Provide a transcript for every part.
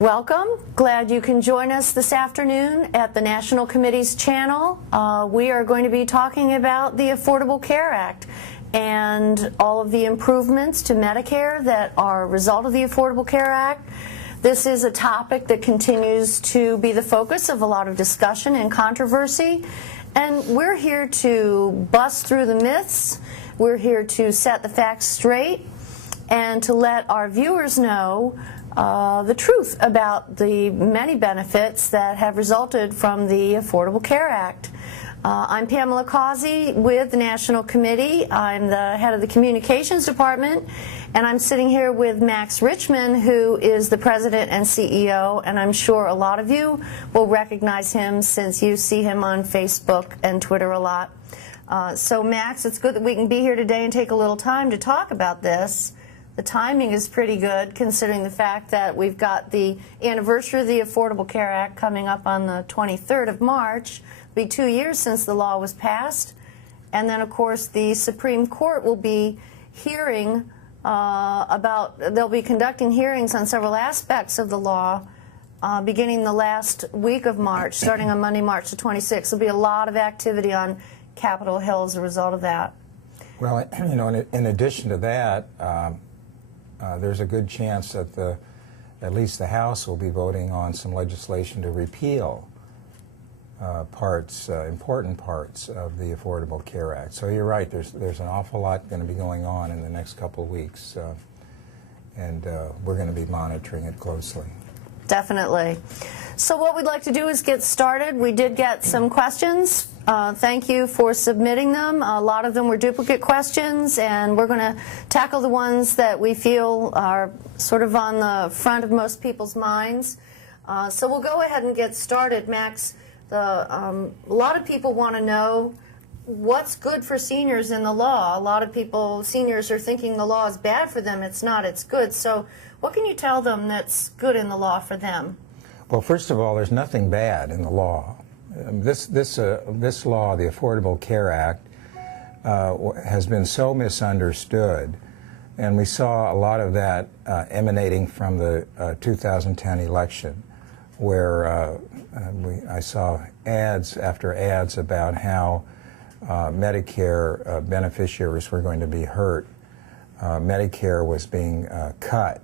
Welcome. Glad you can join us this afternoon at the National Committee's channel. We are going to be talking about the Affordable Care Act and all of the improvements to Medicare that are a result of the Affordable Care Act. This is a topic that continues to be the focus of a lot of discussion and controversy, and we're here to bust through the myths. We're here to set the facts straight and to let our viewers know the truth about the many benefits that have resulted from the Affordable Care Act. I'm Pamela Causey with the National Committee. I'm the head of the Communications Department, and I'm sitting here with Max Richmond, who is the President and CEO, and I'm sure a lot of you will recognize him since you see him on Facebook and Twitter a lot. So Max, it's good that we can be here today and take a little time to talk about this. The timing is pretty good considering the fact that we've got the anniversary of the Affordable Care Act coming up on the 23rd of March. It'll be 2 years since the law was passed. And then, of course, the Supreme Court will be hearing they'll be conducting hearings on several aspects of the law beginning the last week of March, starting on Monday, March the 26th. There'll be a lot of activity on Capitol Hill as a result of that. Well, you know, in addition to that, there's a good chance that at least the House will be voting on some legislation to repeal important parts of the Affordable Care Act. So you're right, there's an awful lot going to be going on in the next couple of weeks, and we're going to be monitoring it closely. Definitely. So what we'd like to do is get started. We did get some questions. Thank you for submitting them. A lot of them were duplicate questions, and we're going to tackle the ones that we feel are sort of on the front of most people's minds. So we'll go ahead and get started. Max, a lot of people want to know what's good for seniors in the law. A lot of seniors are thinking the law is bad for them. It's not, it's good. So what can you tell them that's good in the law for them? Well, first of all, there's nothing bad in the law. This law, the Affordable Care Act, has been so misunderstood, and we saw a lot of that emanating from the 2010 election, where I saw ads after ads about how Medicare beneficiaries were going to be hurt. Medicare was being cut.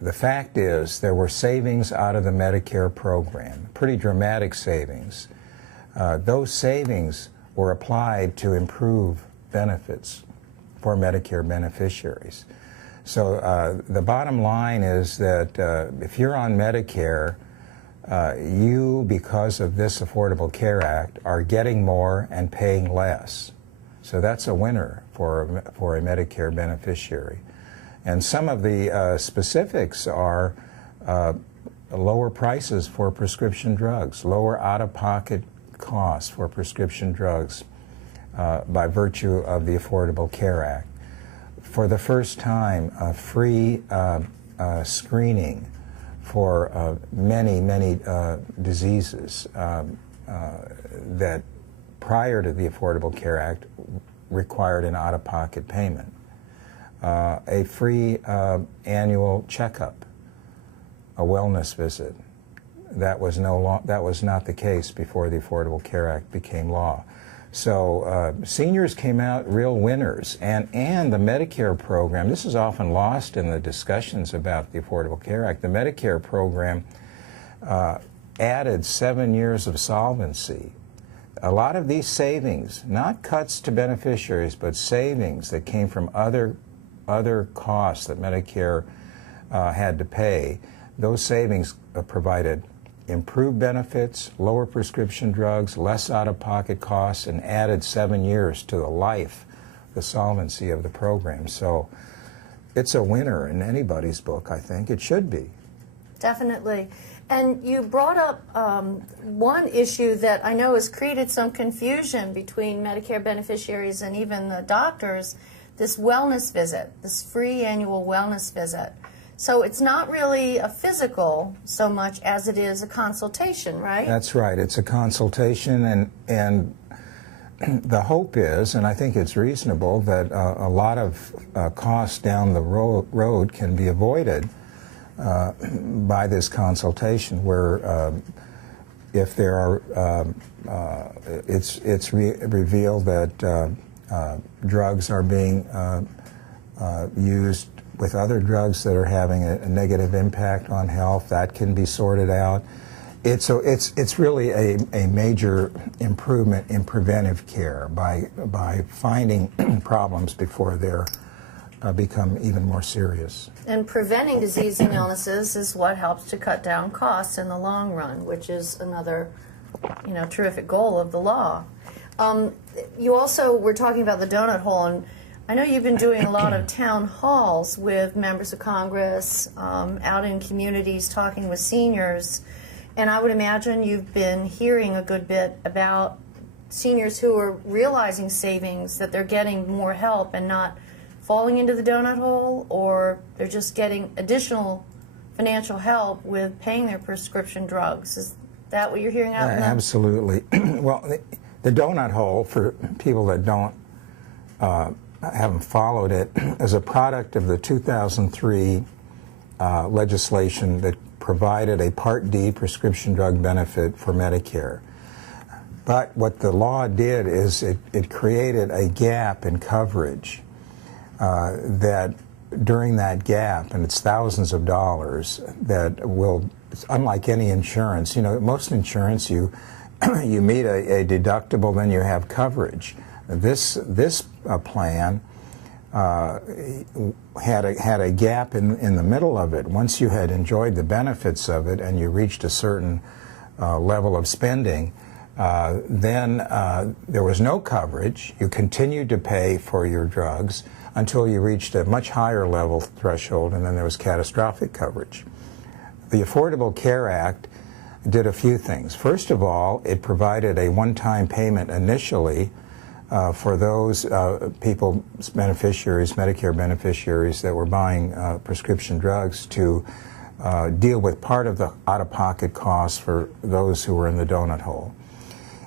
The fact is there were savings out of the Medicare program, pretty dramatic savings. Those savings were applied to improve benefits for Medicare beneficiaries. So the bottom line is that if you're on Medicare, you, because of this Affordable Care Act, are getting more and paying less. So that's a winner for a Medicare beneficiary. And some of the specifics are lower prices for prescription drugs, lower out-of-pocket costs for prescription drugs by virtue of the Affordable Care Act. For the first time, free screening for many diseases that prior to the Affordable Care Act required an out-of-pocket payment. A free annual checkup, a wellness visit. That was not the case before the Affordable Care Act became law. So seniors came out real winners, and the Medicare program, this is often lost in the discussions about the Affordable Care Act. The Medicare program added 7 years of solvency. A lot of these savings, not cuts to beneficiaries, but savings that came from other costs that Medicare had to pay, those savings provided improved benefits, lower prescription drugs, less out-of-pocket costs, and added 7 years to the solvency of the program. So it's a winner in anybody's book, I think. It should be. Definitely. And you brought up one issue that I know has created some confusion between Medicare beneficiaries and even the doctors, this wellness visit, this free annual wellness visit. So it's not really a physical so much as it is a consultation, right? That's right. It's a consultation, and the hope is, and I think it's reasonable, that a lot of costs down the road can be avoided by this consultation, where if there are, it's revealed that drugs are being used with other drugs that are having a negative impact on health, that can be sorted out. It's really a major improvement in preventive care by finding problems before they're become even more serious. And preventing disease and illnesses is what helps to cut down costs in the long run, which is another, terrific goal of the law. You also were talking about the donut hole, and I know you've been doing a lot of town halls with members of Congress, out in communities talking with seniors, and I would imagine you've been hearing a good bit about seniors who are realizing savings, that they're getting more help and not falling into the donut hole, or they're just getting additional financial help with paying their prescription drugs. Is that what you're hearing out in them? Absolutely. Well, the donut hole, for people that haven't followed it, is a product of the 2003 legislation that provided a Part D prescription drug benefit for Medicare. But what the law did is it created a gap in coverage that during that gap, and it's thousands of dollars, that will, it's unlike any insurance. Most insurance, you meet a deductible, then you have coverage. This plan had a gap in the middle of it. Once you had enjoyed the benefits of it and you reached a certain level of spending, then there was no coverage. You continued to pay for your drugs until you reached a much higher level threshold, and then there was catastrophic coverage. The Affordable Care Act did a few things. First of all, it provided a one-time payment initially for those beneficiaries, Medicare beneficiaries that were buying prescription drugs, to deal with part of the out-of-pocket costs for those who were in the donut hole.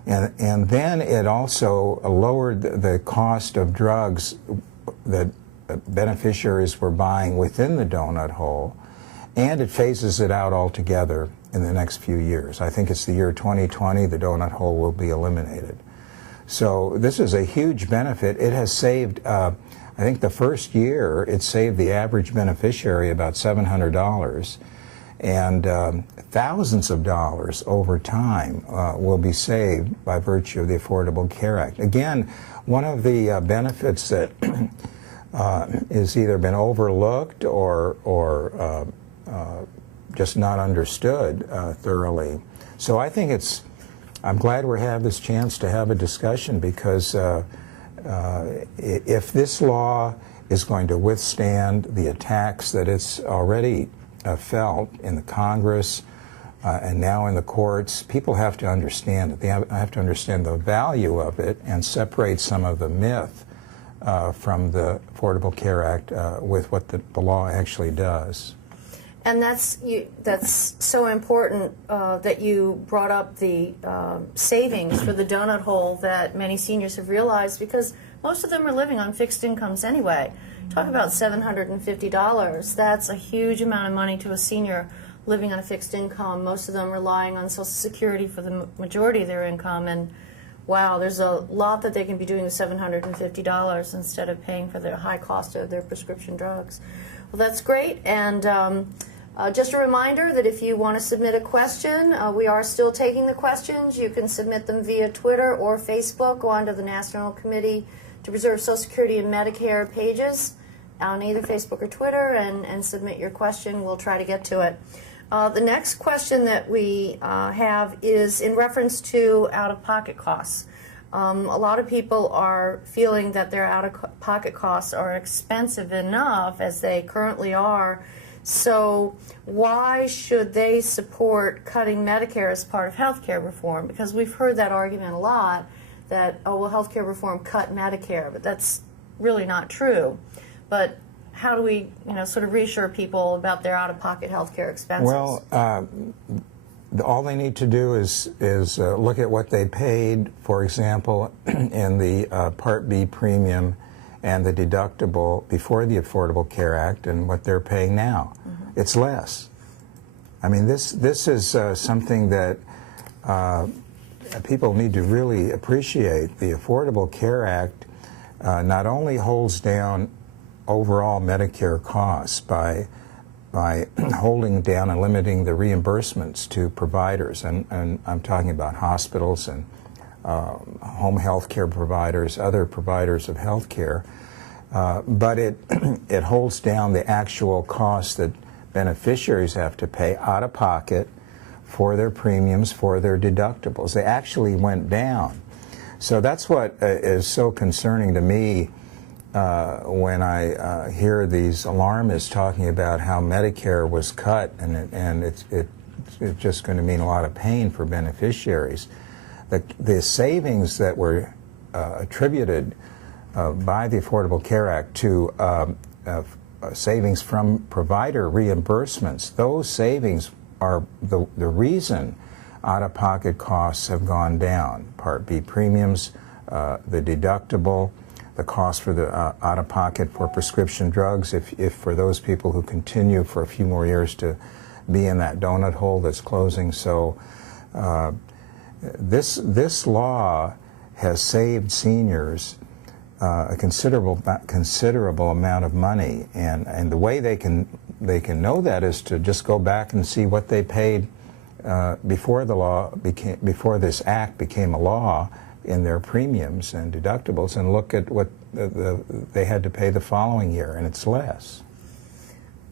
And then it also lowered the cost of drugs that beneficiaries were buying within the donut hole, and it phases it out altogether in the next few years. I think it's the year 2020, the donut hole will be eliminated. So this is a huge benefit. It has saved, I think the first year, it saved the average beneficiary about $700, and thousands of dollars over time will be saved by virtue of the Affordable Care Act. Again, one of the benefits that is either been overlooked or just not understood thoroughly. So I think I'm glad we have this chance to have a discussion, because if this law is going to withstand the attacks that it's already felt in the Congress and now in the courts, people have to understand it. They have to understand the value of it and separate some of the myth from the Affordable Care Act with what the law actually does. And that's so important that you brought up the savings for the donut hole that many seniors have realized, because most of them are living on fixed incomes anyway. Talk about $750. That's a huge amount of money to a senior living on a fixed income, most of them relying on Social Security for the majority of their income. And wow, there's a lot that they can be doing with $750 instead of paying for the high cost of their prescription drugs. Well, that's great. And just a reminder that if you want to submit a question, we are still taking the questions. You can submit them via Twitter or Facebook. Go onto the National Committee to Preserve Social Security and Medicare pages on either Facebook or Twitter, and submit your question. We'll try to get to it. The next question that we have is in reference to out-of-pocket costs. A lot of people are feeling that their out-of-pocket costs are expensive enough as they currently are. So why should they support cutting Medicare as part of health care reform? Because we've heard that argument a lot, that, oh, well, health care reform cut Medicare, but that's really not true. But how do we, sort of reassure people about their out-of-pocket health care expenses? Well, all they need to do is look at what they paid, for example, in the Part B premium and the deductible before the Affordable Care Act, and what they're paying now. it's less. I mean, this is something that people need to really appreciate. The Affordable Care Act not only holds down overall Medicare costs by holding down and limiting the reimbursements to providers, and I'm talking about hospitals and home health care providers, other providers of health care, but it holds down the actual costs that beneficiaries have to pay out of pocket for their premiums, for their deductibles. They actually went down. So that's what is so concerning to me when I hear these alarmists talking about how Medicare was cut, and it's just going to mean a lot of pain for beneficiaries. The savings that were attributed by the Affordable Care Act to savings from provider reimbursements, those savings are the reason out-of-pocket costs have gone down. Part B premiums, the deductible, the cost for the out-of-pocket for prescription drugs, if for those people who continue for a few more years to be in that donut hole that's closing. So this law has saved seniors a considerable amount of money, and the way they can know that is to just go back and see what they paid before this act became a law in their premiums and deductibles, and look at what they had to pay the following year, and it's less.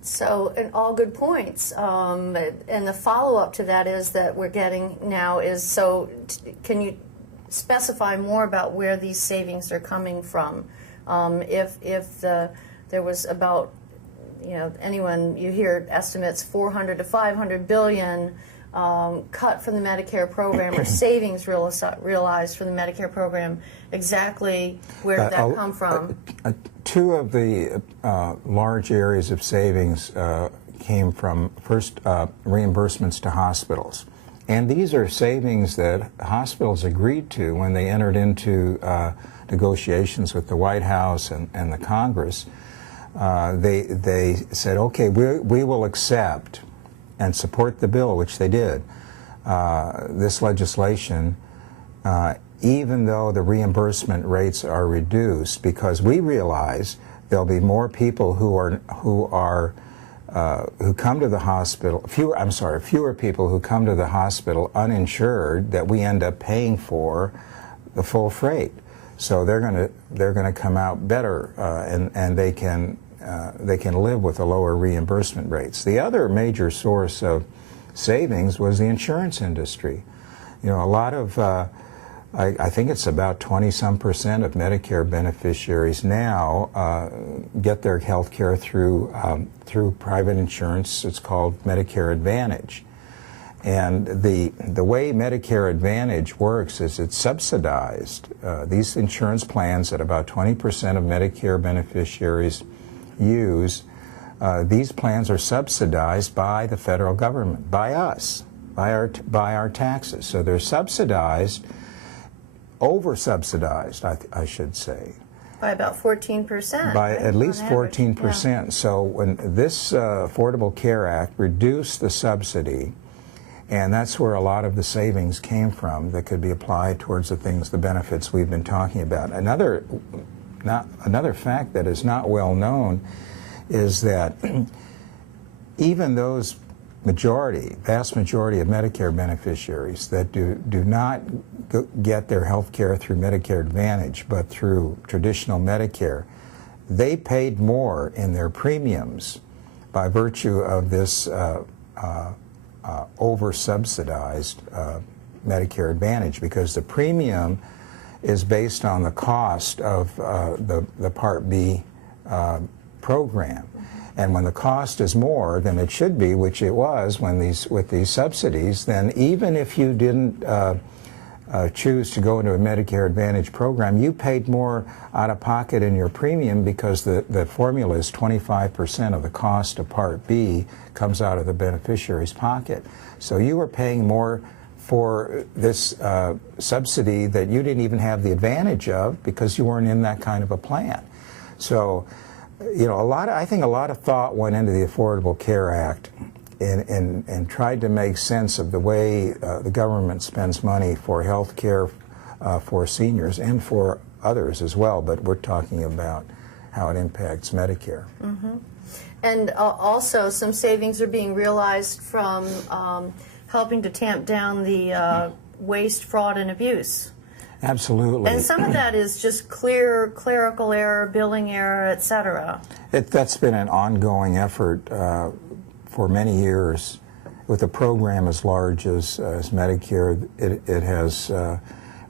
So, and all good points. And the follow-up to that is that we're getting now is, so can you specify more about where these savings are coming from? If there was about, anyone, you hear estimates 400 to 500 billion cut from the Medicare program, or savings realized from the Medicare program, exactly where did that come from? Two of the large areas of savings came from, first, reimbursements to hospitals. And these are savings that hospitals agreed to when they entered into negotiations with the White House and the Congress. They said, okay, we will accept and support the bill, which they did, this legislation, even though the reimbursement rates are reduced, because we realize there'll be more people who come to the hospital, fewer people who come to the hospital uninsured that we end up paying for the full freight. So they're going to come out better, and they can live with the lower reimbursement rates. The other major source of savings was the insurance industry. A lot of, I think it's about 20-some% of Medicare beneficiaries now get their health care through private insurance. It's called Medicare Advantage. And the way Medicare Advantage works is it's subsidized. These insurance plans that about 20% of Medicare beneficiaries use, these plans are subsidized by the federal government, by us, by our taxes. So they're subsidized, over-subsidized, I should say. By about 14%. By right? at least 14%. Yeah. So when this Affordable Care Act reduced the subsidy, and that's where a lot of the savings came from that could be applied towards the benefits we've been talking about. Another fact that is not well known is that even those vast majority of Medicare beneficiaries that do not get their health care through Medicare Advantage but through traditional Medicare, they paid more in their premiums by virtue of this over-subsidized Medicare Advantage, because the premium is based on the cost of the Part B program. And when the cost is more than it should be, which it was with these subsidies, then even if you didn't choose to go into a Medicare Advantage program, you paid more out of pocket in your premium, because the formula is 25% of the cost of Part B comes out of the beneficiary's pocket. So you were paying more for this subsidy that you didn't even have the advantage of because you weren't in that kind of a plan. So You know, I think a lot of thought went into the Affordable Care Act and tried to make sense of the way the government spends money for health care for seniors and for others as well, but we're talking about how it impacts Medicare. Mm-hmm. And also some savings are being realized from helping to tamp down the waste, fraud, and abuse. Absolutely. And some of that is just clear clerical error, billing error, et cetera. That's been an ongoing effort for many years. With a program as large as Medicare, it has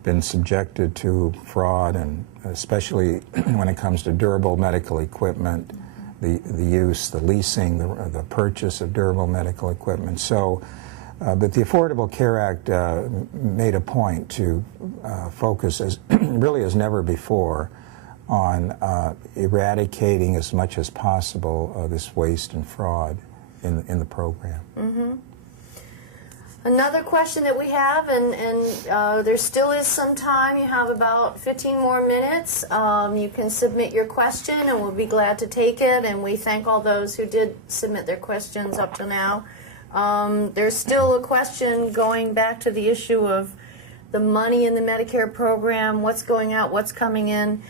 been subjected to fraud, and especially when it comes to durable medical equipment, the use, the leasing, the purchase of durable medical equipment. So, but the Affordable Care Act made a point to focus really as never before on eradicating as much as possible this waste and fraud in the program. Mm-hmm. Another question that we have, and there still is some time, you have about 15 more minutes. You can submit your question and we'll be glad to take it, and we thank all those who did submit their questions up to now. There's still a question going back to the issue of the money in the Medicare program, what's going out, what's coming in.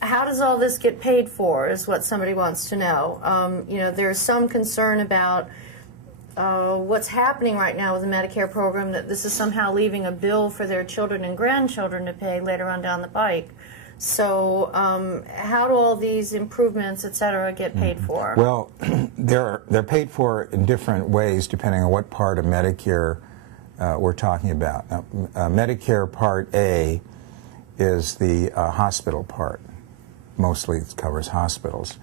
How does all this get paid for is what somebody wants to know. You know, there's some concern about what's happening right now with the Medicare program, that this is somehow leaving a bill for their children and grandchildren to pay later on down the pike. So how do all these improvements, et cetera, get paid for? Well, they're paid for in different ways depending on what part of Medicare we're talking about. Now, Medicare Part A is the hospital part. Mostly it covers hospitals.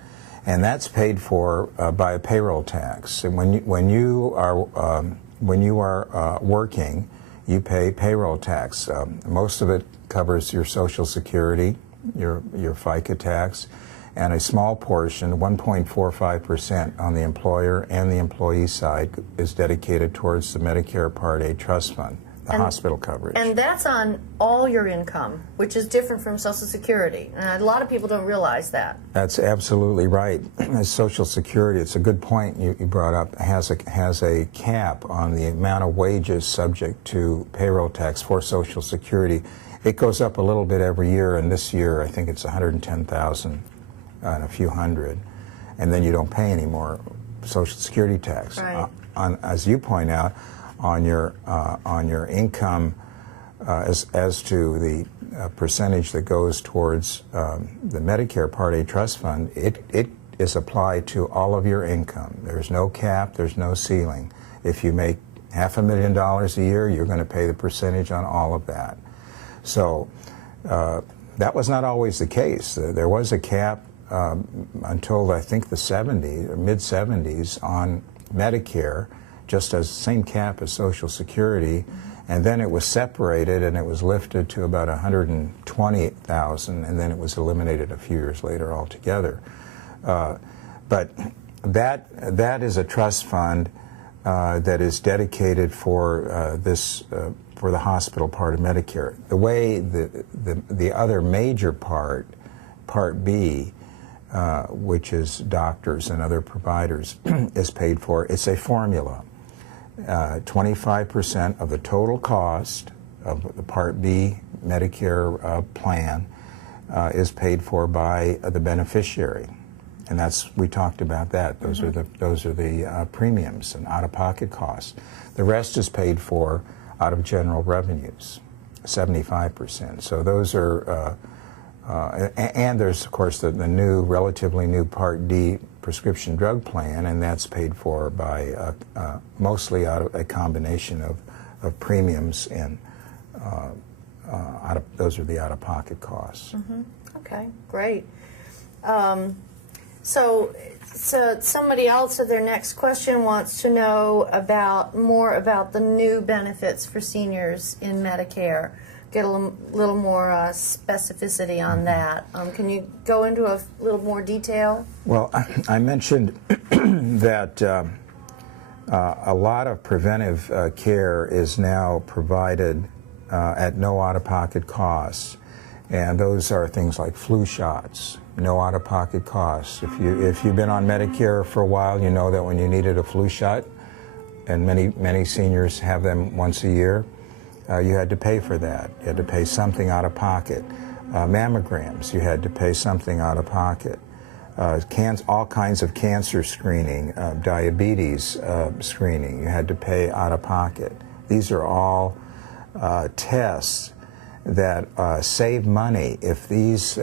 And that's paid for by a payroll tax. And when you are working, you pay payroll tax. Most of it covers your Social Security, your FICA tax, and a small portion, 1.45% on the employer and the employee side, is dedicated towards the Medicare Part A trust fund, the hospital coverage. And that's on all your income, which is different from Social Security. And a lot of people don't realize that. That's absolutely right. Social Security, it's a good point you brought up, has a cap on the amount of wages subject to payroll tax for Social Security. It goes up a little bit every year, and this year I think it's 110,000 and a few hundred, and then you don't pay any more Social Security tax. Right. As you point out, on your income, as to the percentage that goes towards the Medicare Part A trust fund, it is applied to all of your income. There's no cap, there's no ceiling. If you make $500,000 a year, you're going to pay the percentage on all of that. So that was not always the case. There was a cap until I think the 70s or mid-70s on Medicare, just as the same cap as Social Security, and then it was separated and it was lifted to about 120,000, and then it was eliminated a few years later altogether. But that is a trust fund that is dedicated for for the hospital part of Medicare. The way the other major part, Part B, which is doctors and other providers, is paid for, it's a formula. 25% of the total cost of the Part B Medicare plan is paid for by the beneficiary, and we talked about that. Those are the premiums and out-of-pocket costs. The rest is paid for out of general revenues, 75%. So those are, and there's of course the relatively new Part D prescription drug plan, and that's paid for by mostly out of a combination of premiums and those are the out-of-pocket costs. Mm-hmm. Okay, great. So somebody else at their next question wants to know more about the new benefits for seniors in Medicare. Get a little more specificity on that. Can you go into a little more detail? Well, I mentioned that a lot of preventive care is now provided at no out-of-pocket costs. And those are things like flu shots, no out-of-pocket costs. If you've been on Medicare for a while, you know that when you needed a flu shot, and many seniors have them once a year, you had to pay for that. You had to pay something out of pocket. Mammograms, you had to pay something out of pocket. All kinds of cancer screening, diabetes screening, you had to pay out of pocket. These are all tests that save money if these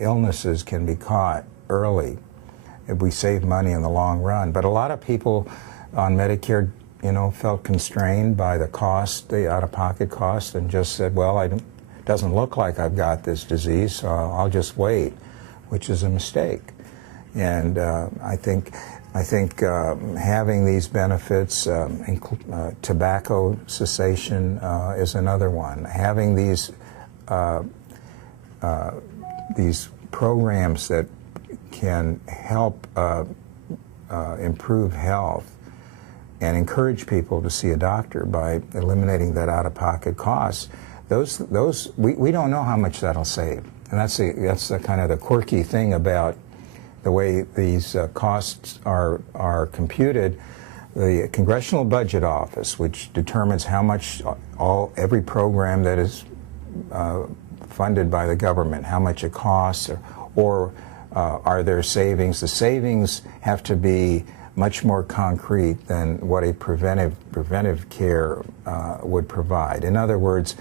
illnesses can be caught early. If we save money in the long run. But a lot of people on Medicare, felt constrained by the cost, the out-of-pocket cost, and just said, well, it doesn't look like I've got this disease, so I'll just wait, which is a mistake. And I think having these benefits, tobacco cessation is another one. Having these programs that can help improve health and encourage people to see a doctor by eliminating that out-of-pocket cost. We don't know how much that'll save, and that's the kind of the quirky thing about the way these costs are computed. The Congressional Budget Office, which determines how much every program that is funded by the government, how much it costs, or are there savings? The savings have to be much more concrete than what a preventive care would provide. In other words,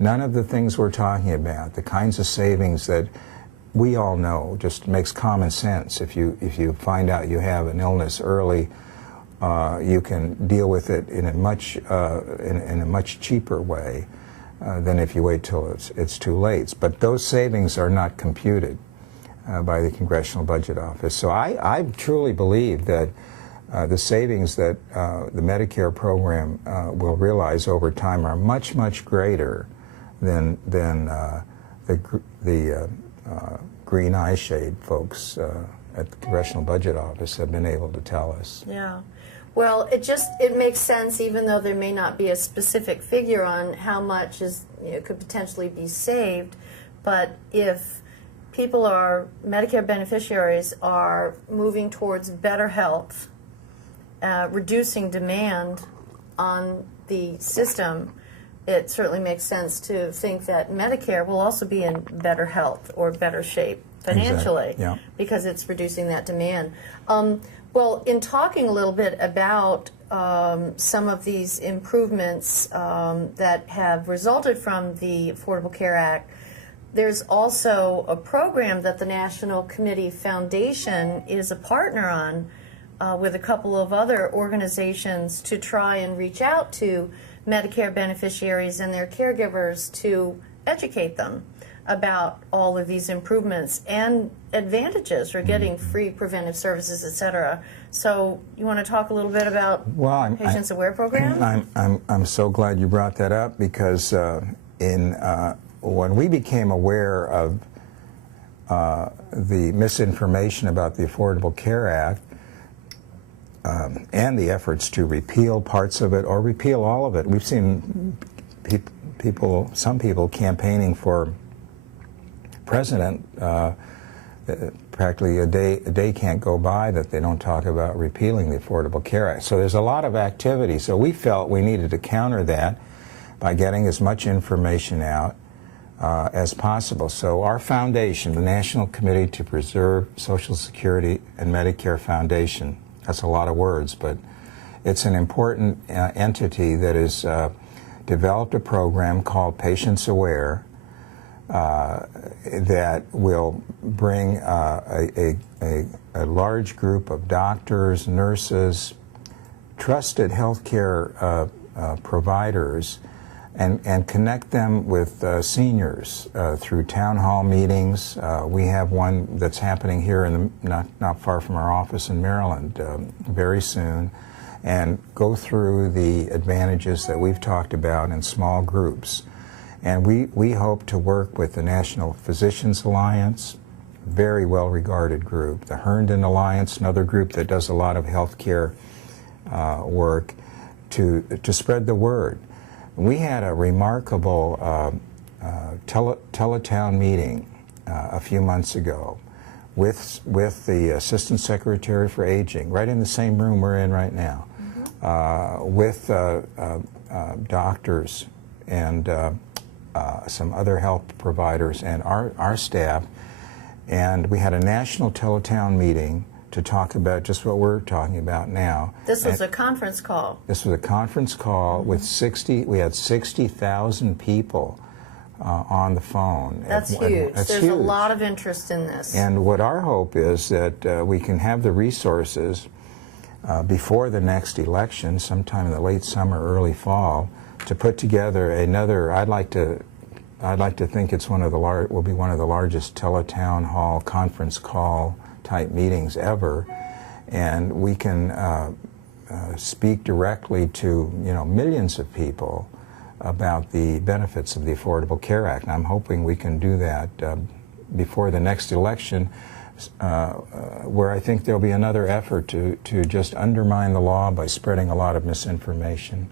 none of the things we're talking about, the kinds of savings that we all know, just makes common sense. If you find out you have an illness early, you can deal with it in a much cheaper way than if you wait till it's too late. But those savings are not computed by the Congressional Budget Office. So I truly believe that the savings that the Medicare program will realize over time are much, much greater than the green eye shade folks at the Congressional Budget Office have been able to tell us. Yeah. Well, it makes sense, even though there may not be a specific figure on how much could potentially be saved. But if Medicare beneficiaries are moving towards better health, reducing demand on the system, it certainly makes sense to think that Medicare will also be in better health or better shape financially. Exactly. Yeah. Because it's reducing that demand. Well, in talking a little bit about some of these improvements that have resulted from the Affordable Care Act, there's also a program that the National Committee Foundation is a partner on with a couple of other organizations to try and reach out to Medicare beneficiaries and their caregivers to educate them about all of these improvements and advantages for getting free preventive services, et cetera. So you want to talk a little bit about Patients Aware program? I'm so glad you brought that up, because when we became aware of the misinformation about the Affordable Care Act and the efforts to repeal parts of it or repeal all of it, we've seen some people campaigning for president. Practically a day can't go by that they don't talk about repealing the Affordable Care Act. So there's a lot of activity. So we felt we needed to counter that by getting as much information out as possible. So our foundation, the National Committee to Preserve Social Security and Medicare Foundation, that's a lot of words, but it's an important entity that has developed a program called Patients Aware that will bring a large group of doctors, nurses, trusted healthcare providers, and connect them with seniors through town hall meetings. We have one that's happening here not far from our office in Maryland very soon, and go through the advantages that we've talked about in small groups. And we hope to work with the National Physicians Alliance, very well-regarded group, the Herndon Alliance, another group that does a lot of healthcare work, to spread the word. We had a remarkable teletown meeting a few months ago with the Assistant Secretary for Aging, right in the same room we're in right now, with doctors and some other health providers and our staff, and we had a national teletown meeting to talk about just what we're talking about now. This was a conference call. This was a conference call with we had 60,000 people on the phone. That's huge. There's huge. A lot of interest in this. And what our hope is that we can have the resources before the next election, sometime in the late summer, early fall, to put together another. I'd like to think it's will be one of the largest teletown hall conference call type meetings ever, and we can speak directly to millions of people about the benefits of the Affordable Care Act. And I'm hoping we can do that before the next election, where I think there'll be another effort to just undermine the law by spreading a lot of misinformation.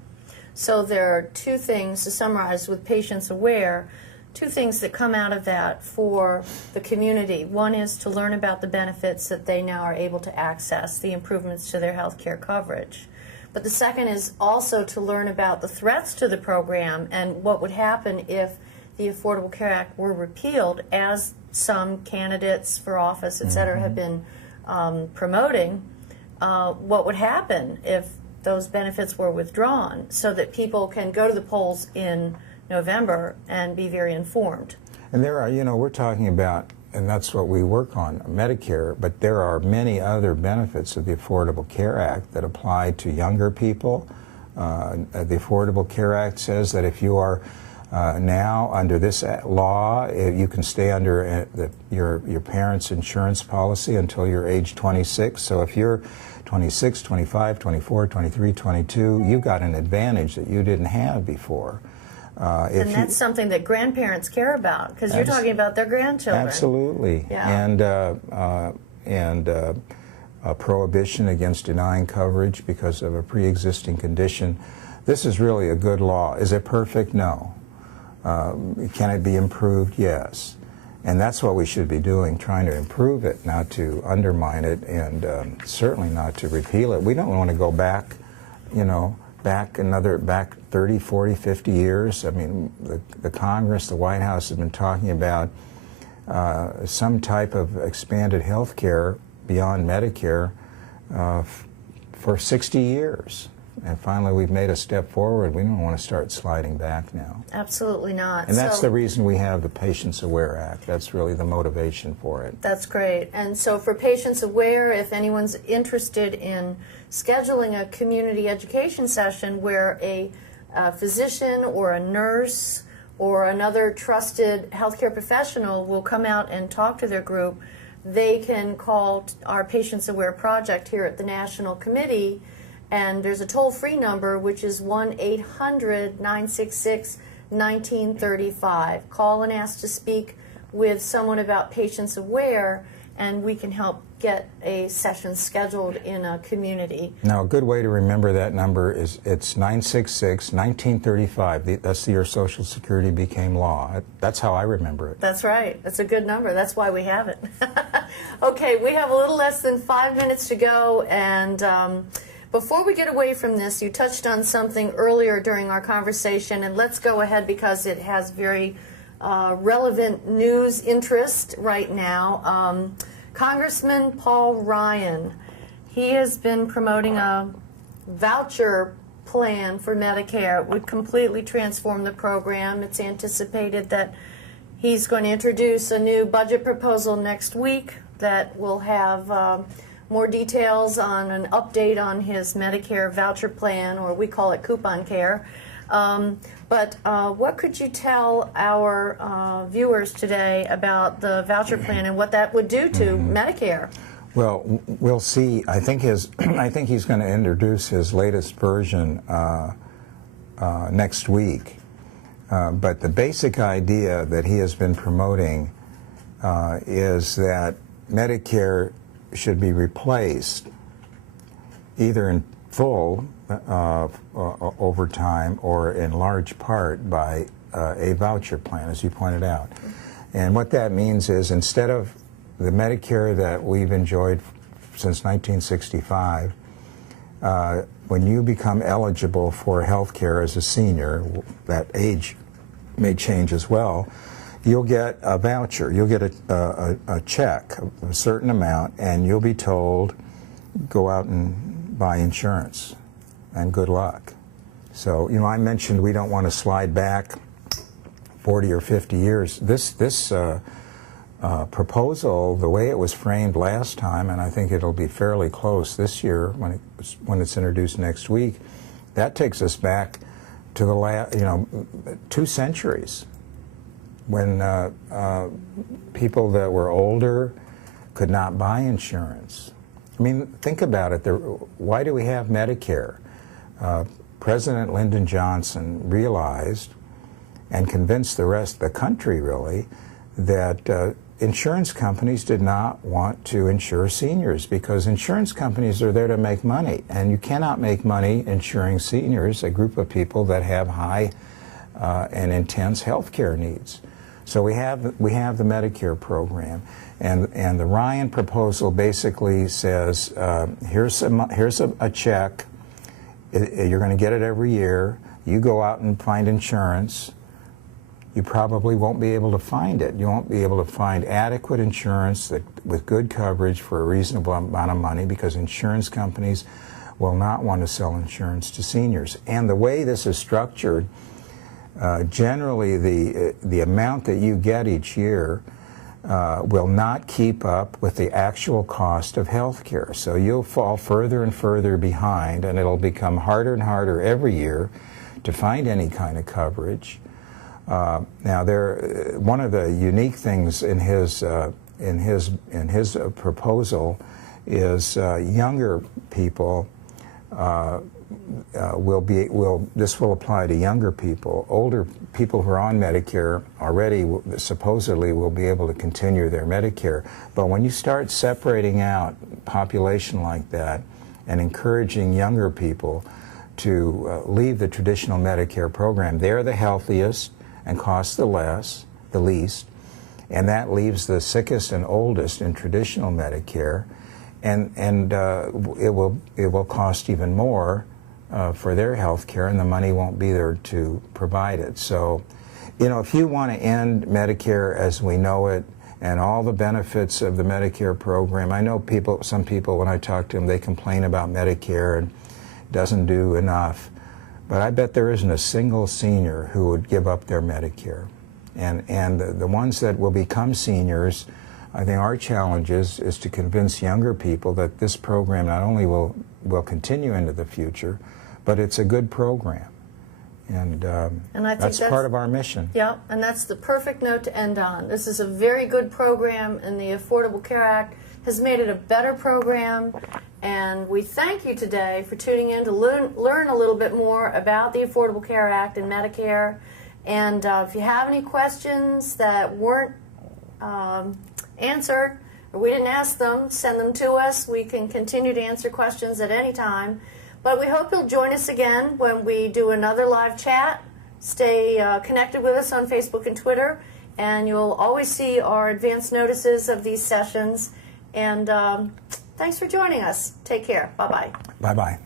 So there are two things, to summarize with Patients Aware, two things that come out of that for the community. One is to learn about the benefits that they now are able to access, the improvements to their health care coverage. But the second is also to learn about the threats to the program and what would happen if the Affordable Care Act were repealed, as some candidates for office, et cetera, have been promoting. What would happen if those benefits were withdrawn, so that people can go to the polls in November and be very informed? And there are, we're talking about, and that's what we work on, Medicare, but there are many other benefits of the Affordable Care Act that apply to younger people. The Affordable Care Act says that if you are now under this law, you can stay under your parents' insurance policy until you're age 26. So if you're 26, 25, 24, 23, 22, you got an advantage that you didn't have before. And that's something that grandparents care about, because you're talking about their grandchildren. Absolutely. Yeah. And a prohibition against denying coverage because of a pre-existing condition. This is really a good law. Is it perfect? No. Can it be improved? Yes. And that's what we should be doing, trying to improve it, not to undermine it, and certainly not to repeal it. We don't want to go back, back 30, 40, 50 years. I mean, the Congress, the White House have been talking about some type of expanded health care beyond Medicare for 60 years. And finally, we've made a step forward. We don't want to start sliding back now. Absolutely not. And that's the reason we have the Patients Aware Act. That's really the motivation for it. That's great. And so for Patients Aware, if anyone's interested in scheduling a community education session where a physician or a nurse or another trusted healthcare professional will come out and talk to their group, they can call our Patients Aware project here at the National Committee. And there's a toll-free number, which is 1-800-966-1935. Call and ask to speak with someone about Patients Aware, and we can help get a session scheduled in a community. Now, a good way to remember that number is it's 966-1935. That's the year Social Security became law. That's how I remember it. That's right. That's a good number. That's why we have it. Okay, we have a little less than 5 minutes to go, and before we get away from this, you touched on something earlier during our conversation, and let's go ahead because it has very relevant news interest right now. Congressman Paul Ryan, he has been promoting a voucher plan for Medicare. It would completely transform the program. It's anticipated that he's going to introduce a new budget proposal next week that will have more details on an update on his Medicare voucher plan, or we call it coupon care. But what could you tell our viewers today about the voucher plan and what that would do to Medicare? Well, we'll see. I think he's going to introduce his latest version next week. But the basic idea that he has been promoting is that Medicare should be replaced either in full over time or in large part by a voucher plan, as you pointed out. And what that means is, instead of the Medicare that we've enjoyed since 1965, when you become eligible for health care as a senior, that age may change as well, you'll get a voucher. You'll get a check of a certain amount, and you'll be told, go out and buy insurance, and good luck. So, you know, I mentioned we don't want to slide back 40 or 50 years. This proposal, the way it was framed last time, and I think it'll be fairly close this year when it's introduced next week, that takes us back to the 2 centuries, when people that were older could not buy insurance. I mean, think about it. Why do we have Medicare? President Lyndon Johnson realized and convinced the rest of the country, really, that insurance companies did not want to insure seniors, because insurance companies are there to make money, and you cannot make money insuring seniors, a group of people that have high and intense health care needs. So we have the Medicare program, and the Ryan proposal basically says, here's a check. You're going to get it every year. You go out and find insurance. You probably won't be able to find it. You won't be able to find adequate insurance with good coverage for a reasonable amount of money, because insurance companies will not want to sell insurance to seniors. And the way this is structured, generally the amount that you get each year will not keep up with the actual cost of health care. So you'll fall further and further behind, and it'll become harder and harder every year to find any kind of coverage. Now, one of the unique things in his proposal is younger people this will apply to younger people. Older people who are on Medicare already supposedly will be able to continue their Medicare. But when you start separating out population like that and encouraging younger people to leave the traditional Medicare program, they're the healthiest and cost the least, and that leaves the sickest and oldest in traditional Medicare, and it will cost even more for their health care, and the money won't be there to provide it. So, you know, if you want to end Medicare as we know it and all the benefits of the Medicare program, I know some people, when I talk to them, they complain about Medicare and it doesn't do enough. But I bet there isn't a single senior who would give up their Medicare. And the ones that will become seniors, I think our challenge is to convince younger people that this program not only will continue into the future, but it's a good program. And I think that's part of our mission. Yeah, and that's the perfect note to end on. This is a very good program, and the Affordable Care Act has made it a better program. And we thank you today for tuning in to learn a little bit more about the Affordable Care Act and Medicare. And if you have any questions that weren't answered, or we didn't ask them, send them to us. We can continue to answer questions at any time. But we hope you'll join us again when we do another live chat. Stay connected with us on Facebook and Twitter, and you'll always see our advance notices of these sessions. And thanks for joining us. Take care. Bye-bye. Bye-bye.